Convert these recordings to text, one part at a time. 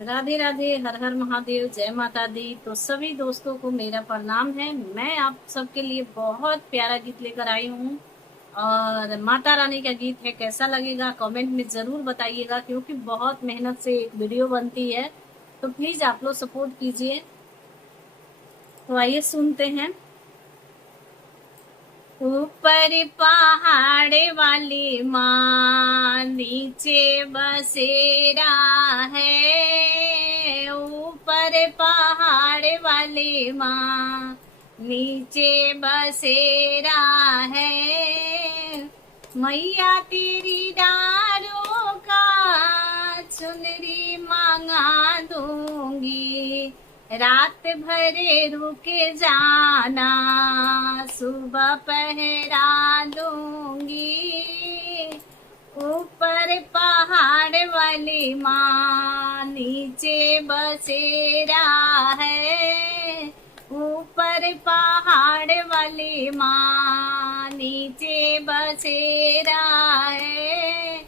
राधे राधे, हर हर महादेव, जय माता दी। तो सभी दोस्तों को मेरा प्रणाम है। मैं आप सबके लिए बहुत प्यारा गीत लेकर आई हूँ और माता रानी का गीत है। कैसा लगेगा कमेंट में जरूर बताइएगा, क्योंकि बहुत मेहनत से एक वीडियो बनती है, तो प्लीज आप लोग सपोर्ट कीजिए। तो आइए सुनते हैं। ऊपर पहाड़ वाली माँ नीचे बसेरा है। ऊपर पहाड़ वाली माँ नीचे बसेरा है। मैया तेरी डारों का चुनरी मांगा दूंगी, रात भरे रुके जाना, सुबह पहरा दूंगी। ऊपर पहाड़ वाली माँ नीचे बसेरा है। ऊपर पहाड़ वाली माँ नीचे बसेरा है।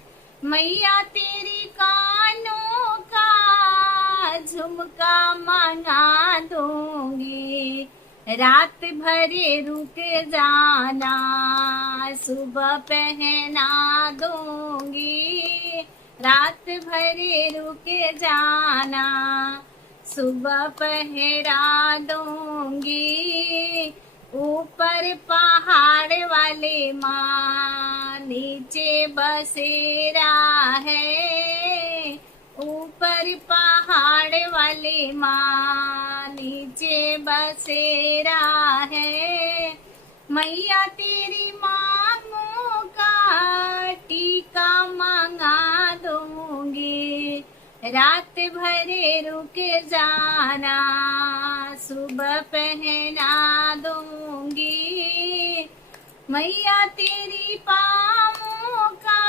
मैया तेरी कानों का झुमका मंगा दूंगी, रात भरे रुक जाना, सुबह पहना दूंगी। रात भरे रुक जाना, सुबह पहरा दूंगी। ऊपर पहाड़ वाले माँ नीचे बसेरा है। ऊपर पहाड़ वाले माँ नीचे बसेरा है। मैया तेरी मांगों का टीका मंगा दूंगी, रात भरे रुक जाना, सुबह पहना दूंगी। मैया तेरी पाँवों का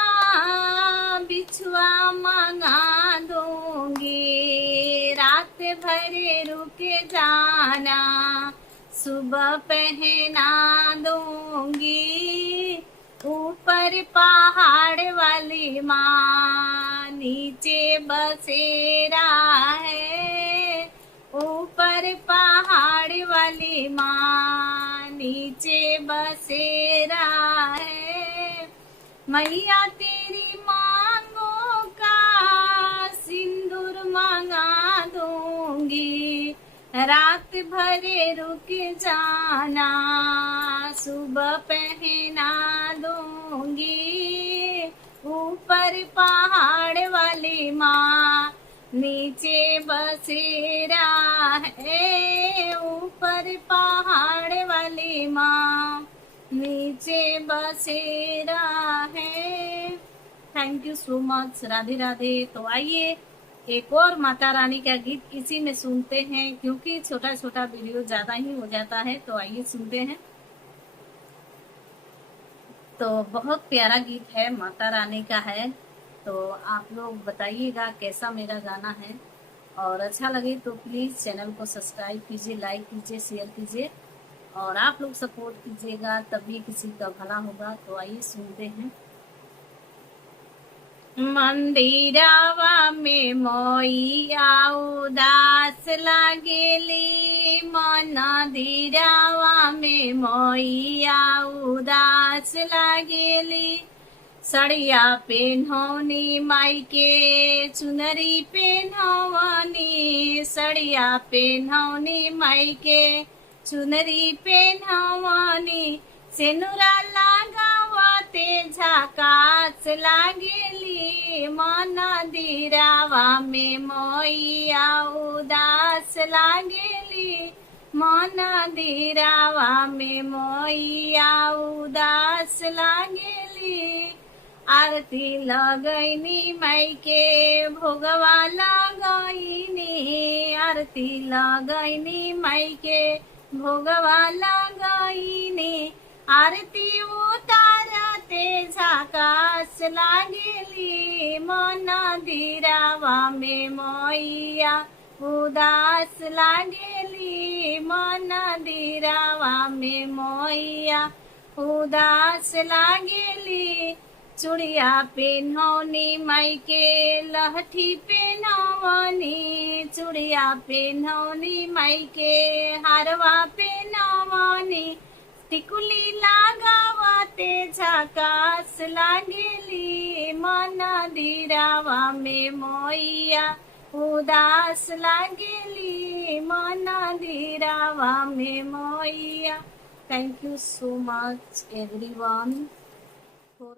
बिछुआ मंगा दूंगी, रात भरे रुक जाना, सुबह पहना दूंगी। ऊपर पहाड़ वाली माँ नीचे बसेरा है। ऊपर पहाड़ वाली माँ नीचे बसेरा है। मैया तेरी मांगों का सिंदूर मंगा दूंगी, रात भरे रुक जाना, सुबह पहना दूंगी। ऊपर पहाड़ वाली माँ नीचे बसेरा है। ऊपर पहाड़ वाली माँ नीचे बसेरा है। Thank you so much. Radhe Radhe. तो आइए एक और माता रानी का गीत इसी में सुनते हैं, क्योंकि छोटा छोटा वीडियो ज्यादा ही हो जाता है। तो आइए सुनते हैं। तो बहुत प्यारा गीत है, माता रानी का है। तो आप लोग बताइएगा कैसा मेरा गाना है, और अच्छा लगे तो प्लीज चैनल को सब्सक्राइब कीजिए, लाइक कीजिए, शेयर कीजिए, और आप लोग सपोर्ट कीजिएगा, तभी किसी का भला होगा। तो आइए सुनते हैं। मंदिरावा में मोइया उदास लागेली, मंदिरावा में मोइया उदास लागेली। सड़िया पेन्हौनी माई के चुनरी पेन्हौनी, सड़िया पेन्हौनी माई के चुनरी पेन्हौनी। सेनुरा लगावते झकास लागेली, मंदिरावा में मोइया उदास लागेली, मंदिरावा में मोइया उदास लागेली। आरती लगैनी माई के भोगवा लगैनी, आरती लगैनी माई के भोगवा लगैनी। आरती उतारते झकास लागेली, मंदिरावा में मोइया उदास लागेली, मंदिरावा में मोइया उदास लागेली। चूड़िया पेन्हौनी माई के लहठी पेन्हवनी, चूड़िया पेनौनी माई के हारवा पेनवनी टिकुली लगावते झकास लागेली मंदिरवा में मैया उदास लागेली मंदिरवा में मैया. Thank you so much everyone for